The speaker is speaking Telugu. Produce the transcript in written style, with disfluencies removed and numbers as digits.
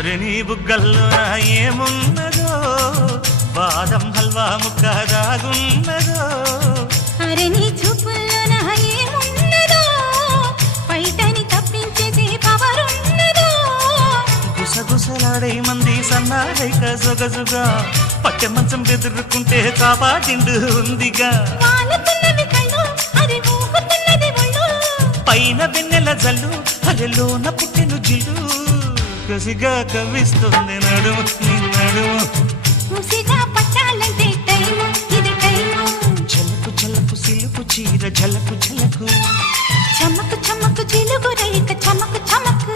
అరే నీ బుగ్గల్లో ఏమున్నదో బాదం హల్వా ముక్క దాగున్నదో అరే నీ చూపుల్లో ఏమున్నదో బయటని తప్పించేసే పవర్ ఉన్నదో గుసగుసలాడే మంది సన్నాడైక జొగజుగా పట్టె మంచం బెదురుకుంటే కాపాడిండు ఉందిగా వాలుతున్నవి కళ్ళు అది ఊగుతున్నది ఒళ్ళు పైన వెన్నెల జల్లు అరెలోన పుట్టెను జిల్లు కసిగా కవ్విస్తుంది నడుము నీ నడుము ముసిగా పట్టాలంటే టైము ఇది టైము చలకు చలకు సిలుకు చీర ఝలకు ఝలకు చమకు చమకు చిలుగు రేఖ చమకు చమకు